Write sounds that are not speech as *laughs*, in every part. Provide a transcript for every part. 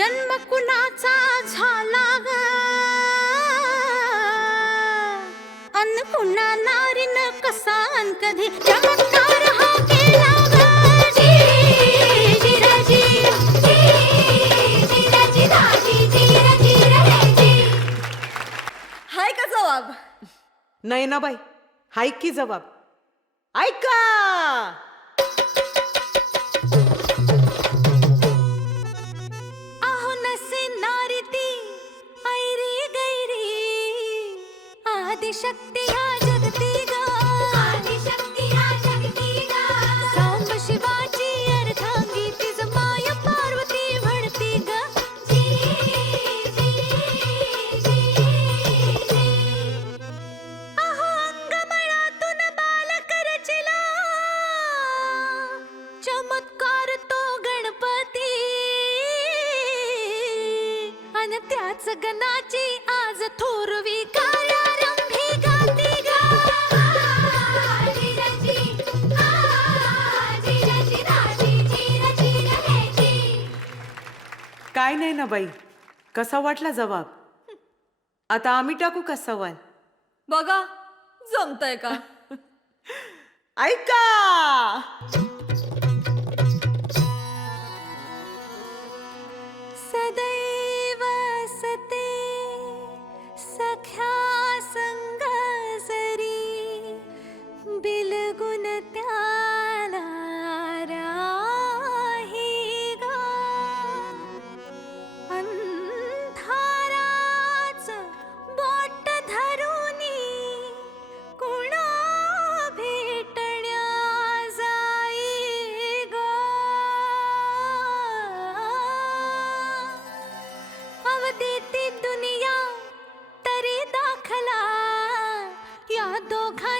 जन्म कुणाचा झाला ग अन कुणा नारीन कसा अन कधी चमत्कार हा केला ग जिराजी, जिराजी, राजी. हाय का जबाब नाही ना बाई हाय की जबाब ना बाई. कसा वाटला जबाब आता आम्ही टाकू का सवाल? बघा जमतय का? *laughs* ऐका!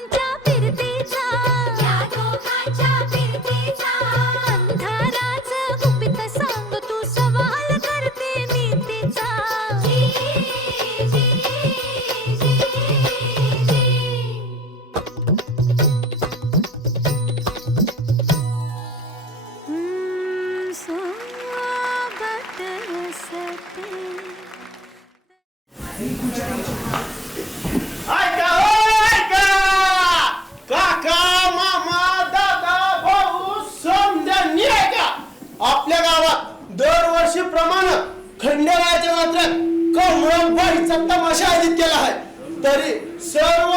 दोघांच्या फिरतीचा. सर्व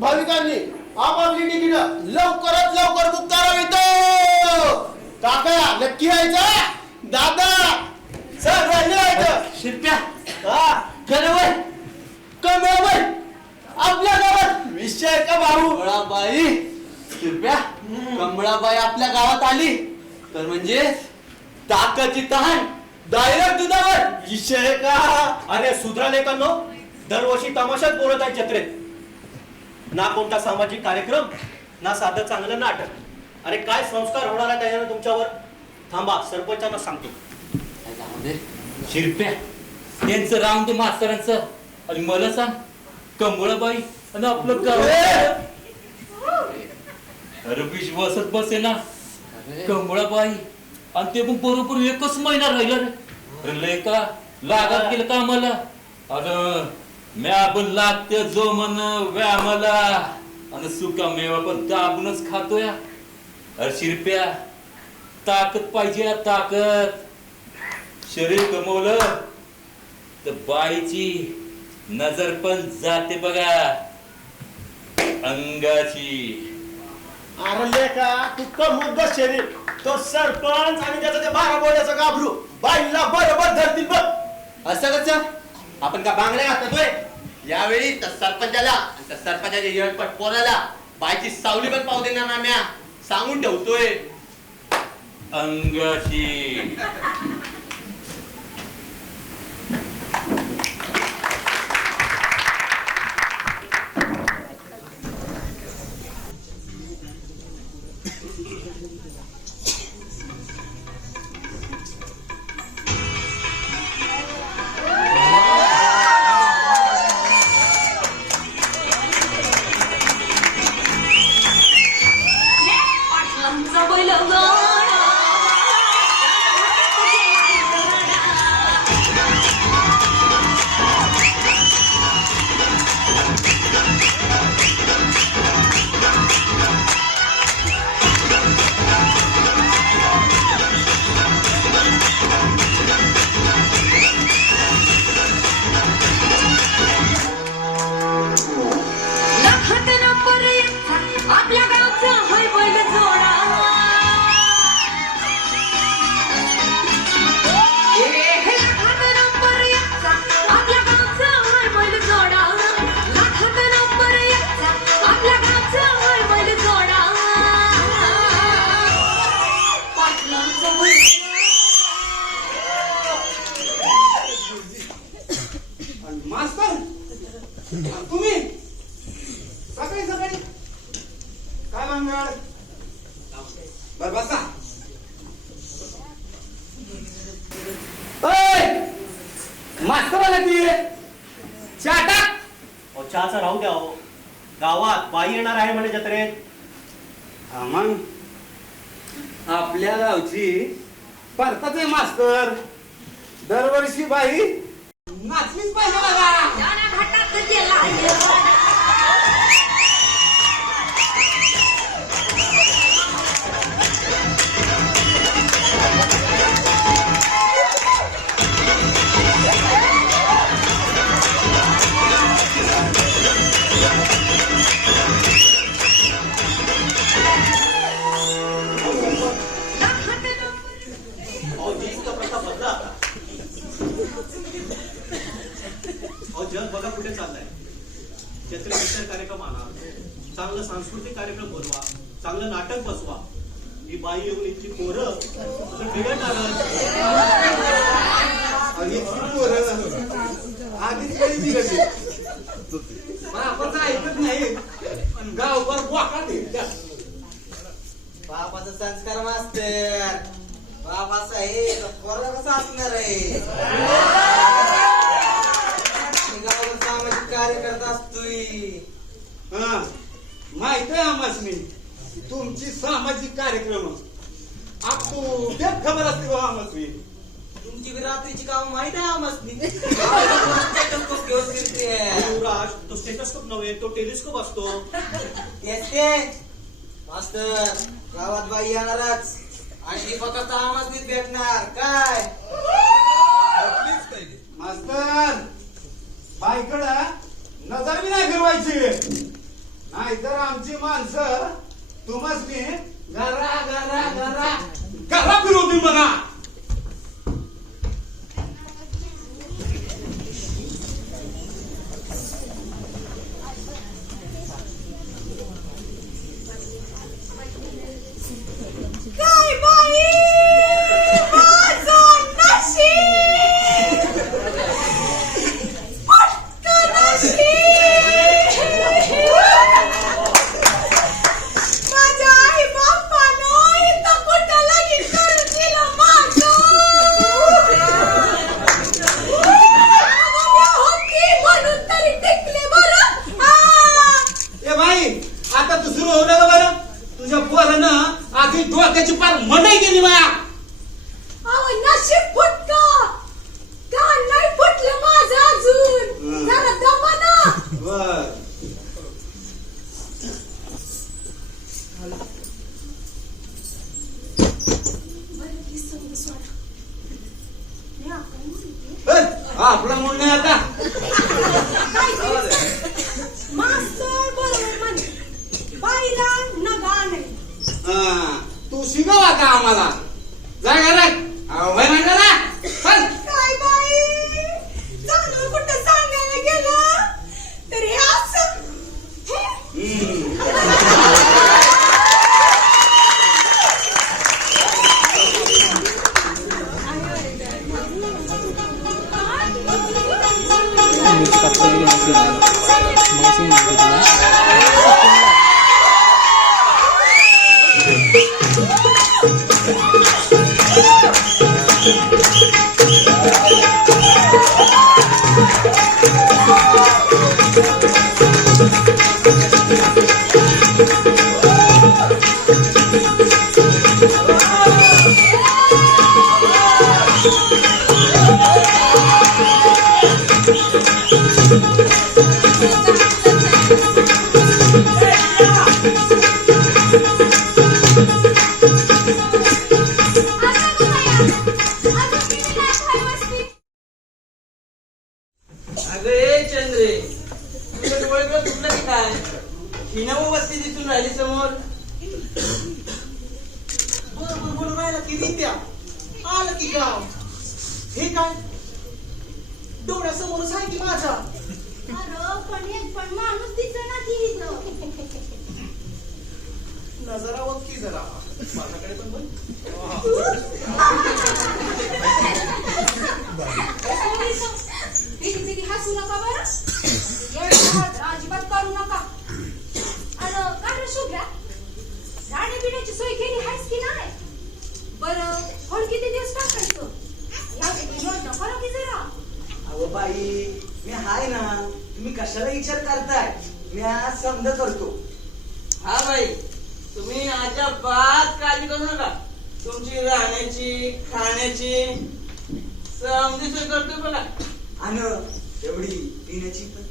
भाविकांनी आपापली तिकीट लवकरात लवकर बुक करावी तो काका नक्की यायचं? दादा सगळ्यांनी यायचं? शिरप्या हा. आपल्या गावात विषय का भाऊ? कमळाबाई शिरप्या कमळाबाई आपल्या गावात आली. तर म्हणजे ताकाची तहान डायरेक्ट दुधावर. विषय का? अरे सुधरालेकांनो दरवर्षी तमाशात बोलत आहे जत्रेत. ना कोणता सामाजिक कार्यक्रम ना साधं चांगलं नाटक. अरे काय संस्कार होणार आहे त्याच्यानं तुमच्यावर? थांबा सरपंचांना सांगतो. काय जाऊ दे. शिरप्या. त्यांचं राम दे मास्तरांचं. आणि मला सांग कमळाबाई आणि आपलं गाव. अरे विश्वासच बसे ना. कमळाबाई आणि ते पण बरोबर एकच महिना राहिला रे. अरे लय का? लागत गेलं का आम्हाला अरे म्या पण लागते जो मन व्यामला. आणि सुका मेवा पण दाबूनच खातोय. अरे शिरप्या ताकद पाहिजे हा, ताकद. शरीर कमवलं तर बाईची नजर पण जाते बघा. अंगाची. अरे लेका तू कमवत शरीर. तो सरपंच आणि त्याचा ते बारा बोलायचं गाभरू. बाईला बरोबर धरतील बघ. असं कसं? आपण का बांगड्या घातोय यावेळी सरपंचाला सरपंचाच्या येळपट पोराला बायची सावली पण पाहू देणार ना म्या सांगून ठेवतोय. अंगशी. तुम्ही? सकाळी सकाळी. काय मंगळ बर बसा. मास्तर आला ती. चहा टाक अहो, चहाचा राहू द्या हो गावात बाई येणार आहे म्हणे जत्रेत. हा मग? आपल्या गावची परताच मास्तर. दरवर्षी बाई Yeah. तर पोरगा कसा असणार आहे. मी सामाजिक कार्य करत असतोय. हा. माहीत आहे आम्हासनी तुमची सामाजिक कार्यक्रम. आपू तेच खबर असते बा आम्हासनी तुमची रात्रीची काम माहीत आहे *laughs* स्टेटस्कोप घेऊन फिरते. युवराज तो स्टेटस्कोप नव्हे तो टेलिस्कोप असतो. *laughs* तेच ते मास्तर गावात बाई येणारच. आणि ती फक्त आम्हाच भेटणार. काय? मास्तर बाईकडं नजर बी नाही फिरवायची. नाहीतर आमची माणसं तुम्हासनी घरा घरा घरा घरा फिरवतील बघा काय बाई माझं नशीब पटकन नशीब माझ्या आई बापानं इथं कुठं लगीन करून दिलं माझं अगं मी होती म्हणून तरी टिकले बरं आ. ए भाई आता दुसरं होऊ नका बरं तुझ्या आधी डोक्याची पार मनाई गेली माया अहो नशीब फुटका. कान नाही फुटलं माझं अजून. जरा दमा ना. सोय केली आहेस की नाही? बर फळ किती दिवस टाकायचं? ह्या योजना की जरा. अहो बाई मी हाय ना तुम्ही कशाला विचार करताय? मी आज समज करतो. हा बाई तुम्ही आजच्या अजिबात काळजी करू नका. तुमची राहण्याची खाण्याची समजी सोय करतो बघा. आण एवढी पिण्याची पण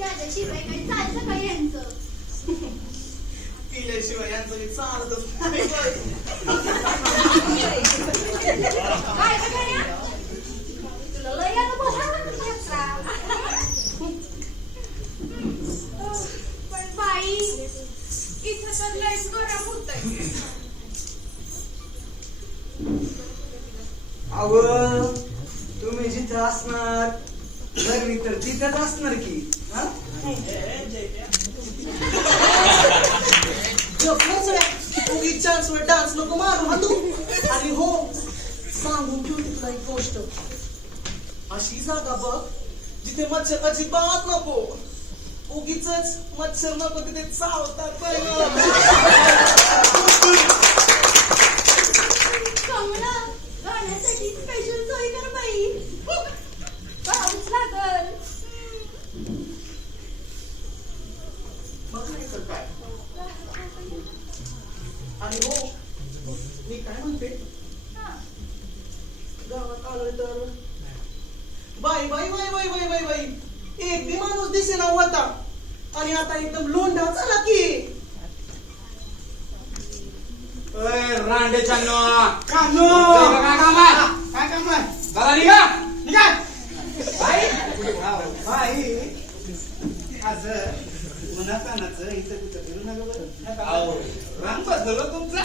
त्याच्याशिवाय काही चालतं का यांचं पिल्याशिवाय यांचं हे चालतच नाही काय ग गण्या? तुला लय अनुभव आहे ना तुझ्याचा. पण बाई इथं तर लयच गरम होतंय अव तुम्ही जिथं असणार तर मी तर तिथंच असणार की हा? वर डान्स नको मारू हा तू आणि हो सांगून ठेव तुला एक गोष्ट अशी जागा बघ जिथे मच्छर अजिबात नको उगीच मच्छर नको तिथे चावतात कमला गाण्यासाठी स्पेशल सोय कर बाई पाऊस लागल मग नाही तर काय आणि हो मी काय म्हणते हा. गावात आलोय तर बाई बाई बाई बाई बाई बाई बाई एक बी माणूस दिसेना होता आणि आता एकदम लोंढा झाला की रांडेच्या कानो काय काम आहे? काय काम आहे चला निघा निघा बाई बाई आज उन्हातानाचं इथं कुठं फिरू नका बरं रंग बदललो तुमचा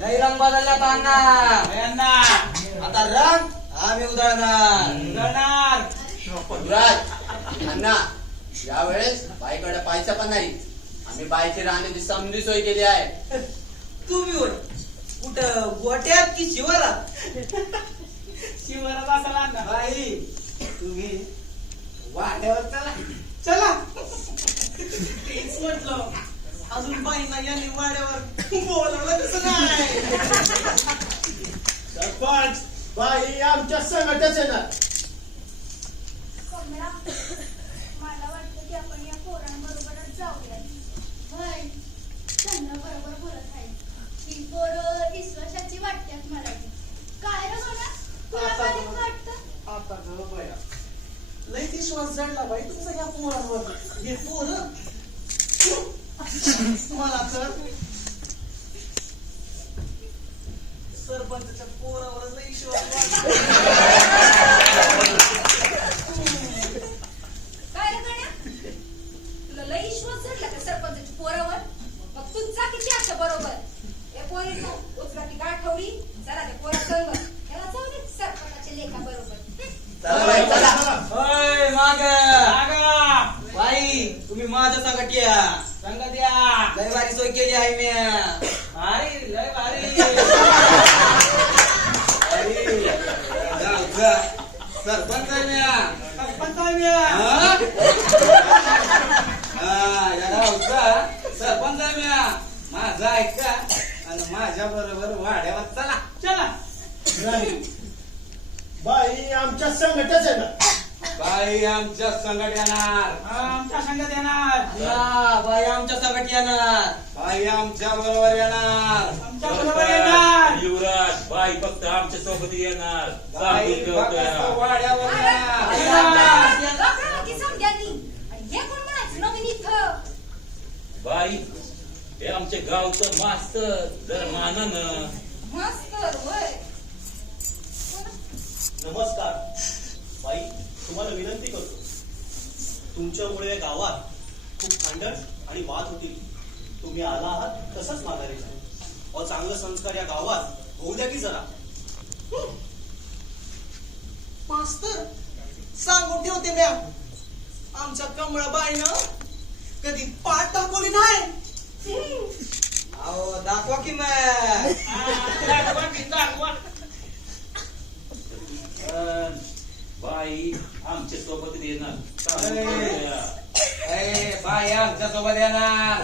लई रंग बदलला तो अण्णा. आता रंग आम्ही उधळणार. युवराज अण्णा यावेळेस बाईकडे पाहायचं पण नाही. आम्ही बाईची राहण्याची समजी सोय केली आहे. तुम्ही होय. कुठं गोट्यात की शिवारात? शिवारात असाल ना बाई तुम्ही वाट्यावर चला. चला. तेच म्हटलं. अजून बाईंना यांनी वाड्यावर बोलवलं कसं नाही. सरपंच बाई आमच्या संघटच येणार कमला मला वाटतं की आपण या पोरांबरोबरच जाऊया होय त्यांना बरोबर बोलत आहे ही पोरं विश्वासाची वाटतात मला ती. काय रे सोना तुला आता कधी बघ. वाटतं आता ग बया लय विश्वास जडला बाई तुमचा या पोरांवर हे पोर मला तर सरपंचाच्या पोरावर लय विश्वास वाटला. काय रे गण्या तुला लय विश्वास झडला का सरपंचाच्या पोरावर मग तुझा किती असं बरोबर ए पोरी तू उचला ती गाठ ठेवली चला ते पोरा संग याला जाऊ दे सरपंचाच्या लेखा बरोबर चला बाई चला होय माग बाई तुम्ही माझ्या संगट या संग द्या. लय भारी सोय केली आहे मी. भारी लय भारी. सरपंच आहे म्या. सरपंच आहे म्या. या गावचा सरपंच आहे म्या. माझा ऐका आणि माझ्या बरोबर वाड्यावर चला. चला. बाई आमच्या संघटच येणार बाई आमच्या संगट येणार. आमच्या संगत येणार. बाई आमच्या संगट येणार. बाई आमच्या बरोबर येणार. आमच्या बरोबर येणार. युवराज बाई फक्त आमच्यासोबत येणार. बाई सांगून ठेवतो फक्त या. वाड्यावर येणार नवीन इथं. बाई हे आमच्या गावचं मास्तर जर मानानं. नमस्कार. तुम्हाला विनंती करतो. तुमच्यामुळे या गावात खूप भांडण आणि वाद होतील. तुम्ही आला आहात तसंच माघारी जा. चांगलं संस्कार या गावात होऊ द्या की जरा. मास्तर सांगून ठेवते म्या. आमच्या कमळाबाईनं कधी पाठ दाखवली नाही. अहो दाखवा की मग पण बाई आमच्यासोबत येणार. सांगून ठेवतो या. ए, बाई आमच्यासोबत येणार.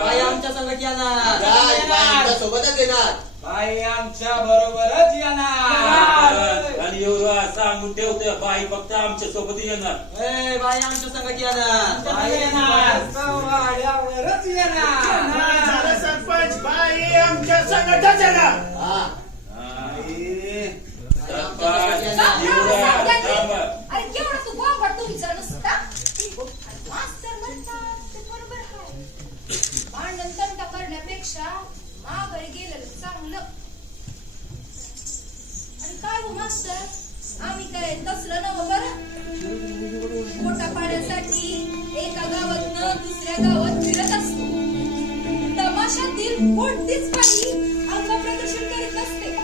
बाई आमच्या संगत येणार. सोबतच येणार. बाई आमच्या बरोबरच येणार. आणि एवढं सांगून ठेवतोय बाई फक्त आमच्यासोबत येणार. ए बाई आमच्या संगत येणार. सरपंच. बाई आमच्या संगतच येणार. हा. सरपंच, थांब, तू नुसता मास्तर म्हणतात ते बरोबर आहे. भांडण करण्यापेक्षा माघारी गेलेलं चांगलं. आणि काय हो मास्तर? आम्ही काय तसलं नवं बरं? पाण्यासाठी एका गावातनं दुसऱ्या गावात फिरत असतो. तमाशातील कोणतीच अंग प्रदर्शन करीत नसते.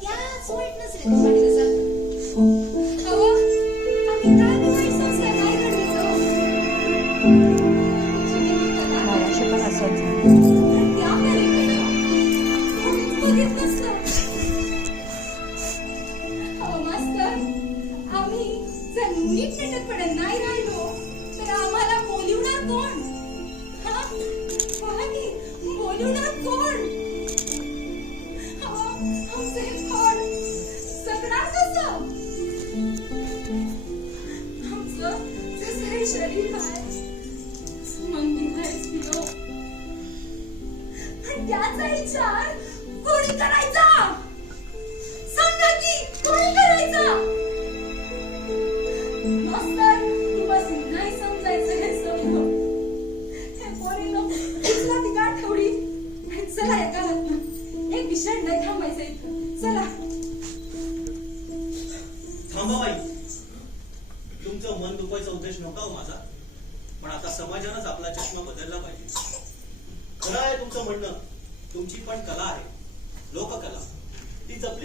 तिला त्याच वाईट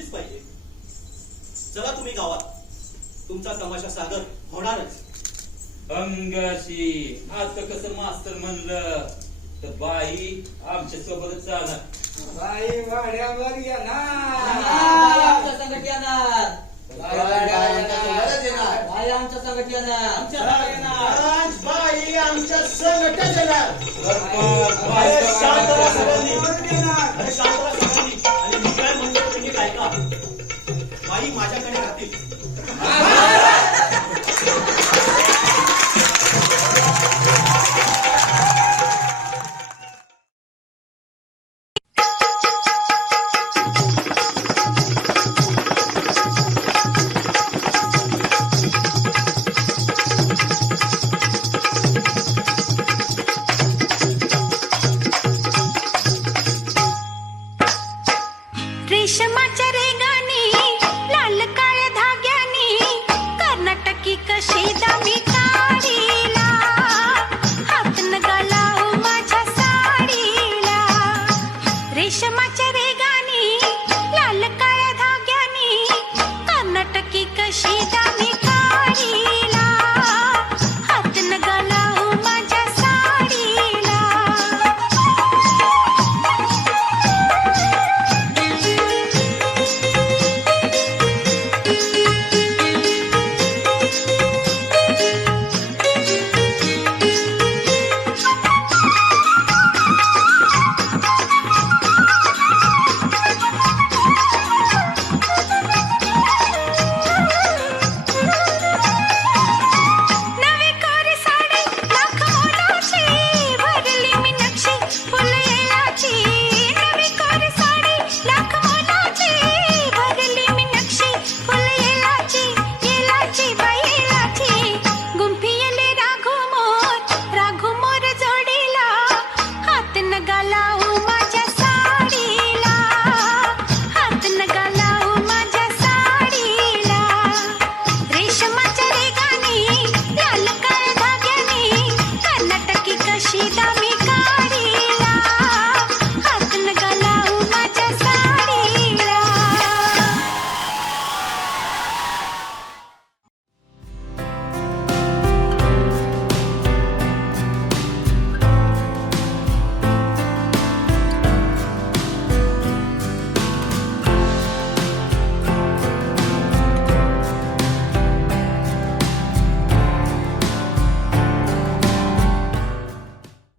जपलीच पाहिजे. चला तुम्ही गावात. तुमचा तमाशा सादर होणारच. अंगाशी आता कसं मास्तर म्हणलं तर बाई आमच्या सोबतच जाणार बाई वाड्यावर येणार. आमच्या संगत येणार. बाई आमच्या सोबतच येणार. बाई आमच्या संगत येणार. बाई आमच्या संगटच येणार. बाई अरे शांत राहा सगळ्यांच्या सगळ्यांनी. अरे शांत राहा सगळ्यांनी. आणि बाई माझ्याकडे राहतील. *laughs*